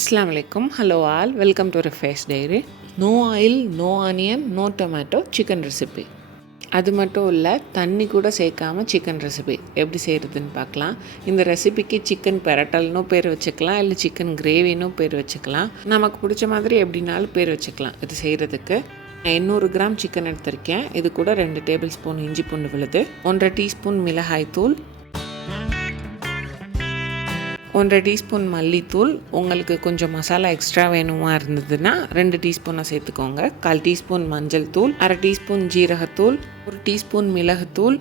Assalamu alaikum. Hello all. Welcome to Refresh Diary. No oil, no onion, no tomato chicken recipe. அது மட்டும் இல்லை, தண்ணி கூட சேர்க்காமல் சிக்கன் ரெசிபி எப்படி செய்கிறதுன்னு பார்க்கலாம். இந்த ரெசிபிக்கு சிக்கன் பெரட்டல்னு பேர் வச்சுக்கலாம், இல்லை சிக்கன் கிரேவின்னு பேர் வச்சுக்கலாம். நமக்கு பிடிச்ச மாதிரி எப்படினாலும் பேர் வச்சுக்கலாம். இது செய்கிறதுக்கு 800 கிராம் சிக்கன் எடுத்திருக்கேன். இது கூட 2 டேபிள் ஸ்பூன் இஞ்சி பூண்டு விழுது, 1.5 டீஸ்பூன் மிளகாய் தூள், 1.5 டீஸ்பூன் மல்லித்தூள். உங்களுக்கு கொஞ்சம் மசாலா எக்ஸ்ட்ரா வேணுமா இருந்ததுன்னா 2 டீஸ்பூனை சேர்த்துக்கோங்க. 1/4 டீஸ்பூன் மஞ்சள் தூள், 1/2 டீஸ்பூன் ஜீரகத்தூள், 1 டீஸ்பூன் மிளகுத்தூள்,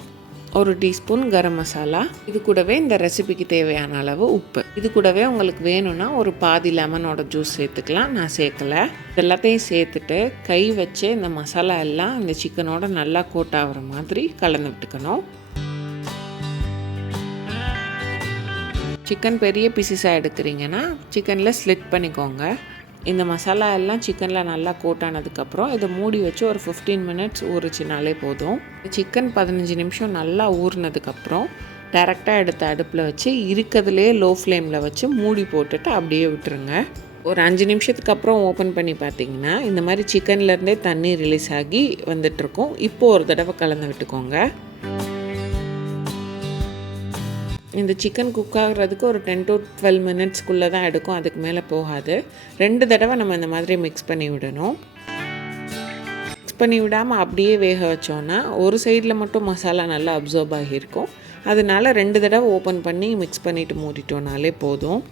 1 டீஸ்பூன் கரம் மசாலா. இது கூடவே இந்த ரெசிபிக்கு தேவையான அளவு உப்பு. இது கூடவே உங்களுக்கு வேணும்னா ஒரு பாதி லெமனோட ஜூஸ் சேர்த்துக்கலாம். நான் சேர்க்கலை. எல்லாத்தையும் சேர்த்துட்டு கை வச்சு இந்த மசாலா எல்லாம் இந்த சிக்கனோட நல்லா கோட் ஆகிற மாதிரி கலந்து விட்டுக்கணும். சிக்கன் பெரிய பீசஸாக எடுக்கிறீங்கன்னா சிக்கனில் ஸ்லிட் பண்ணிக்கோங்க. இந்த மசாலா எல்லாம் சிக்கனில் நல்லா கோட் ஆனதுக்கப்புறம் இதை மூடி வச்சு ஒரு 15 மினிட்ஸ் ஊறிச்சினாலே போதும். சிக்கன் 15 நிமிஷம் நல்லா ஊறினதுக்கப்புறம் டேரெக்டாக எடுத்து அடுப்பில் வச்சு இருக்கிறதுலே லோ ஃப்ளேமில் வச்சு மூடி போட்டுட்டு அப்படியே விட்டுருங்க. ஒரு 5 நிமிஷத்துக்கு அப்புறம் ஓப்பன் பண்ணி பார்த்தீங்கன்னா இந்த மாதிரி சிக்கன்லேருந்தே தண்ணி ரிலீஸ் ஆகி வந்துட்டுருக்கும். இப்போது ஒரு தடவை கலந்து விட்டுக்கோங்க. இந்த சிக்கன் குக் ஆகிறதுக்கு ஒரு 10 to 12 மினிட்ஸ்க்குள்ளே தான் எடுக்கும், அதுக்கு மேலே போகாது. 2 தடவை நம்ம இந்த மாதிரி மிக்ஸ் பண்ணி விடணும். மிக்ஸ் பண்ணி விடாமல் அப்படியே வேக வச்சோன்னா ஒரு சைடில் மட்டும் மசாலா நல்லா அப்சர்வ் ஆகியிருக்கும். அதனால 2 தடவை ஓப்பன் பண்ணி மிக்ஸ் பண்ணிவிட்டு மூடிட்டோனாலே போதும்.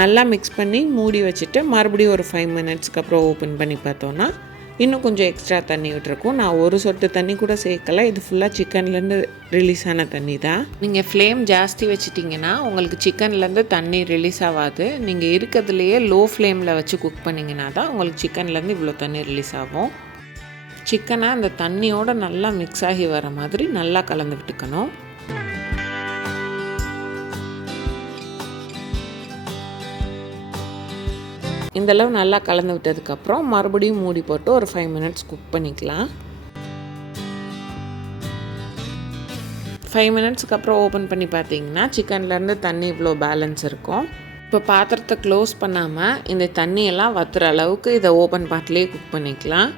நல்லா மிக்ஸ் பண்ணி மூடி வச்சுட்டு மறுபடியும் ஒரு 5 மினிட்ஸ்க்கு அப்புறம் ஓப்பன் பண்ணி பார்த்தோன்னா இன்னும் கொஞ்சம் எக்ஸ்ட்ரா தண்ணி விட்டுருக்கும். நான் ஒரு சொட்டு தண்ணி கூட சேர்க்கலை. இது ஃபுல்லாக சிக்கன்லேருந்து ரிலீஸ் ஆன தண்ணி தான். நீங்கள் ஃப்ளேம் ஜாஸ்தி வச்சிட்டிங்கன்னா உங்களுக்கு சிக்கன்லேருந்து தண்ணி ரிலீஸ் ஆகாது. நீங்கள் இருக்கிறதுலையே லோ ஃப்ளேமில் வச்சு குக் பண்ணிங்கன்னா தான் உங்களுக்கு சிக்கன்லேருந்து இவ்வளோ தண்ணி ரிலீஸ் ஆகும். சிக்கனை அந்த தண்ணியோடு நல்லா மிக்ஸ் ஆகி வர மாதிரி நல்லா கலந்து விட்டுக்கணும். இந்தளவு நல்லா கலந்து விட்டதுக்கப்புறம் மறுபடியும் மூடி போட்டு ஒரு 5 மினிட்ஸ் குக் பண்ணிக்கலாம். 5 மினிட்ஸ்க்கு அப்புறம் ஓப்பன் பண்ணி பார்த்தீங்கன்னா சிக்கன்லேருந்து தண்ணி இவ்வளோ பேலன்ஸ் இருக்கும். இப்போ பாத்திரத்தை க்ளோஸ் பண்ணாமல் இந்த தண்ணியெல்லாம் வற்றுற அளவுக்கு இதை ஓப்பன் பாட்டிலே குக் பண்ணிக்கலாம்.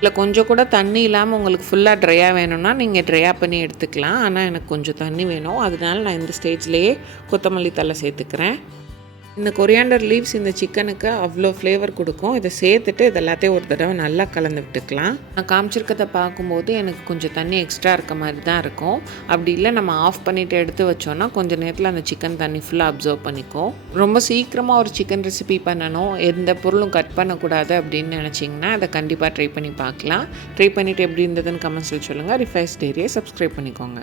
இல்லை கொஞ்சம் கூட தண்ணி இல்லாமல் உங்களுக்கு ஃபுல்லாக ட்ரையாக வேணும்னா நீங்கள் ட்ரையாக பண்ணி எடுத்துக்கலாம். ஆனால் எனக்கு கொஞ்சம் தண்ணி வேணும், அதனால நான் இந்த ஸ்டேஜ்லேயே கொத்தமல்லி தழை சேர்த்துக்கிறேன். இந்த கொரியாண்டர் லீவ்ஸ் இந்த சிக்கனுக்கு அவ்வளோ ஃப்ளேவர் கொடுக்கும். இதை சேர்த்துட்டு இது எல்லாத்தையும் ஒரு தடவை நல்லா கலந்து விட்டுக்கலாம். நான் காமிச்சிருக்கதை பார்க்கும்போது எனக்கு கொஞ்சம் தண்ணி எக்ஸ்ட்ரா இருக்க மாதிரி தான் இருக்கும். அப்படி இல்லை நம்ம ஆஃப் பண்ணிவிட்டு எடுத்து வச்சோன்னா கொஞ்சம் நேரத்தில் அந்த சிக்கன் தண்ணி ஃபுல்லாக அப்சர்வ் பண்ணிக்கும். ரொம்ப சீக்கிரமாக ஒரு சிக்கன் ரெசிபி பண்ணணும், எந்த பொருளும் கட் பண்ணக்கூடாது அப்படின்னு நினச்சிங்கன்னா அதை கண்டிப்பாக ட்ரை பண்ணி பார்க்கலாம். ட்ரை பண்ணிவிட்டு எப்படி இருந்ததுன்னு கமெண்ட்ஸில் சொல்லுங்கள். ரிஃபைஸ் டைரியை சப்ஸ்கிரைப் பண்ணிக்கோங்க.